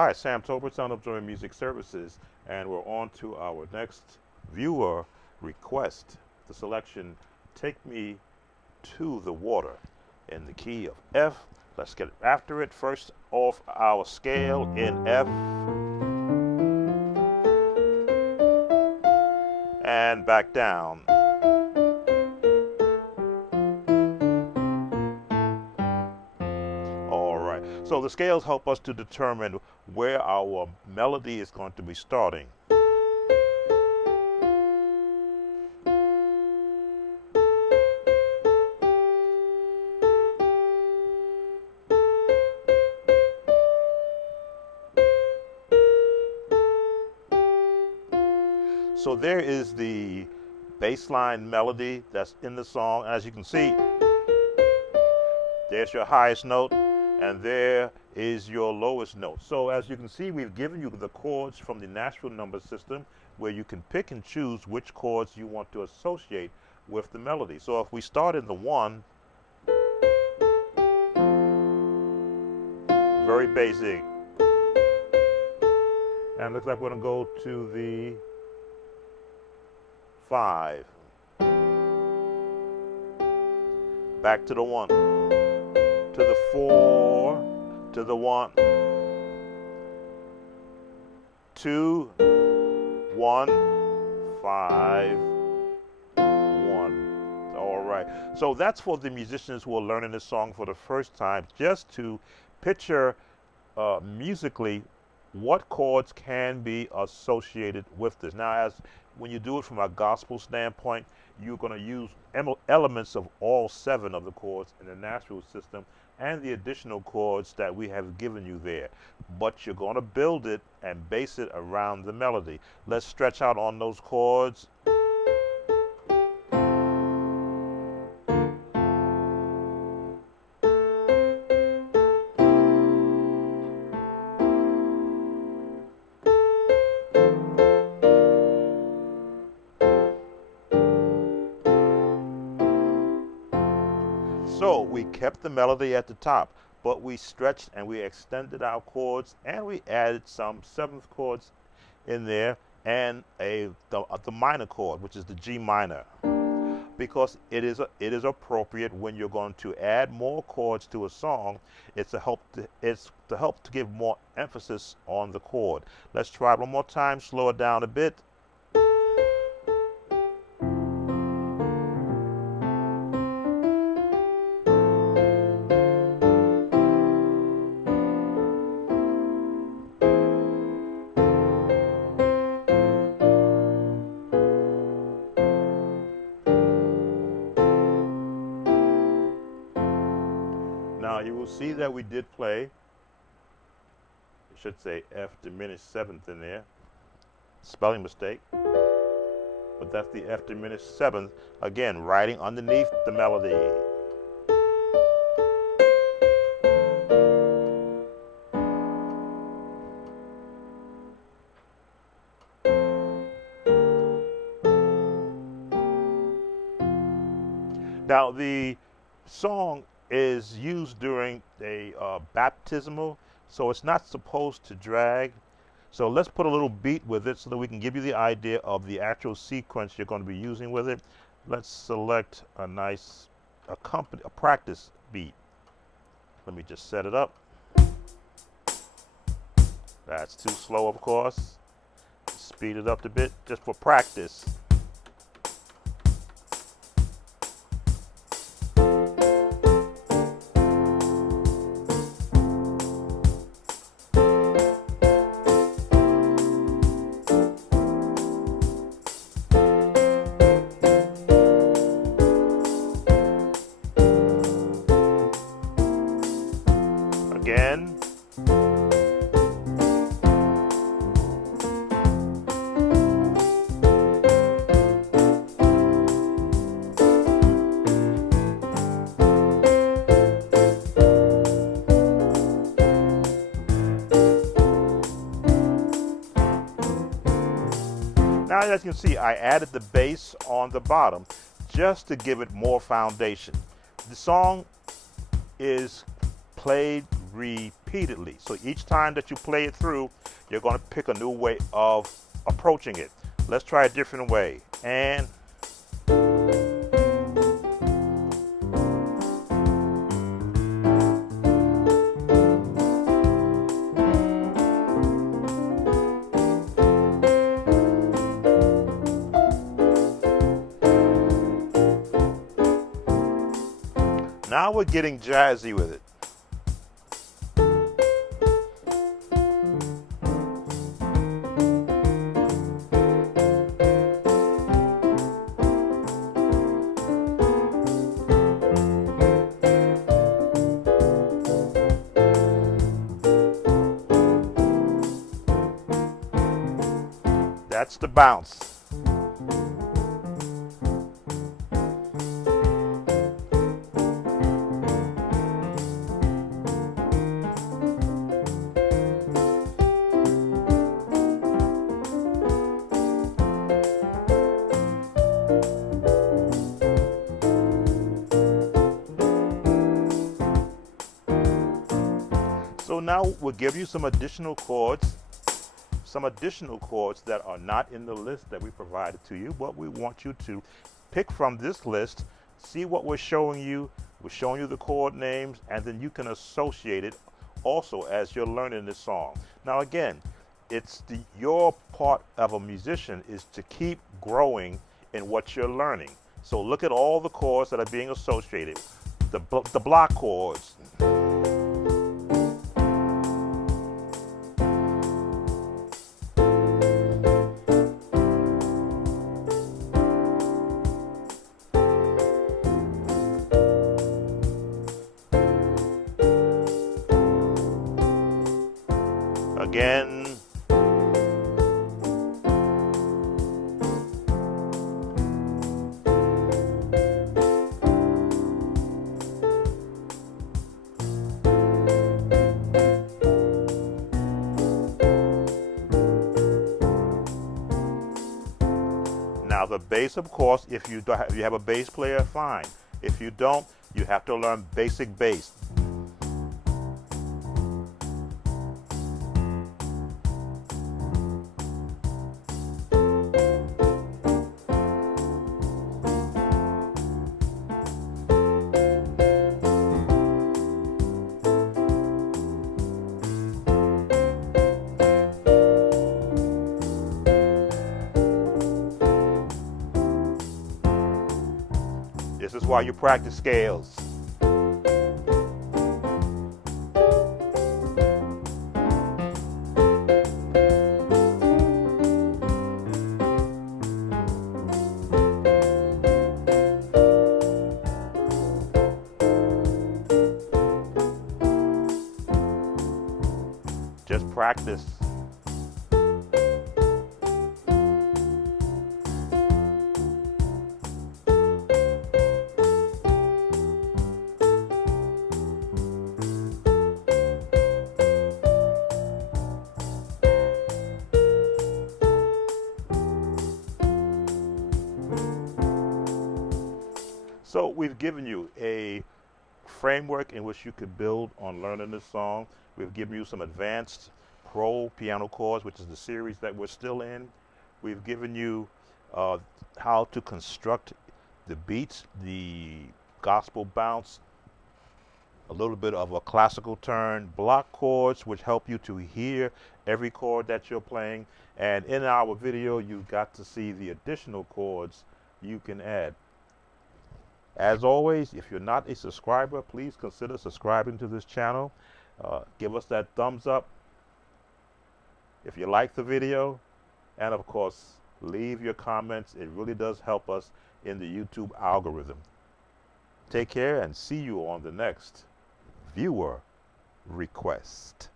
Hi, Sam Tolbert, Sound of Joy Music Services, and we're on to our next viewer request. The selection, Take Me to the Water, in the key of F. Let's get after it. First off our scale in F, and back down. All right. So the scales help us to determine where our melody is going to be starting. So there is the baseline melody that's in the song. As you can see, there's your highest note, and there is your lowest note. So as you can see, we've given you the chords from the natural number system, where you can pick and choose which chords you want to associate with the melody. So if we start in the 1, very basic, and looks like we're going to go to the 5, back to the 1, to the 4, to the 1, 2, 1, 5, 1. All right. So that's for the musicians who are learning this song for the first time, just to picture musically what chords can be associated with this. Now, as when you do it from a gospel standpoint, you're going to use elements of all 7 of the chords in the natural system and the additional chords that we have given you there. But you're going to build it and base it around the melody. Let's stretch out on those chords. So we kept the melody at the top, but we stretched and we extended our chords, and we added some 7th chords in there, and the minor chord, which is the G minor, because it is appropriate when you're going to add more chords to a song. It's to help to give more emphasis on the chord. Let's try it one more time. Slow it down a bit. Now you will see that we did play, I should say F diminished 7th in there, spelling mistake, but that's the F diminished 7th, again, writing underneath the melody. Now the song is used during a baptismal, so it's not supposed to drag. So let's put a little beat with it so that we can give you the idea of the actual sequence you're going to be using with it. Let's select a nice a practice beat. Let me just set it up. That's too slow, of course. Speed it up a bit just for practice. Again. Now, as you can see, I added the bass on the bottom just to give it more foundation. The song is played repeatedly. So each time that you play it through, you're going to pick a new way of approaching it. Let's try a different way. And now we're getting jazzy with it. That's the bounce. So now we'll give you some additional chords that are not in the list that we provided to you, but we want you to pick from this list, see what we're showing you. We're showing you the chord names, and then you can associate it also as you're learning this song. Now again, it's your part of a musician is to keep growing in what you're learning. So look at all the chords that are being associated. The block chords. Again. Now the bass, of course, if you have a bass player, fine. If you don't, you have to learn basic bass. This is why you practice scales. Just practice. So we've given you a framework in which you could build on learning this song. We've given you some advanced pro piano chords, which is the series that we're still in. We've given you how to construct the beats, the gospel bounce, a little bit of a classical turn, block chords, which help you to hear every chord that you're playing. And in our video, you got to see the additional chords you can add. As always, if you're not a subscriber, please consider subscribing to this channel. Give us that thumbs up if you like the video. And of course, leave your comments. It really does help us in the YouTube algorithm. Take care and see you on the next viewer request.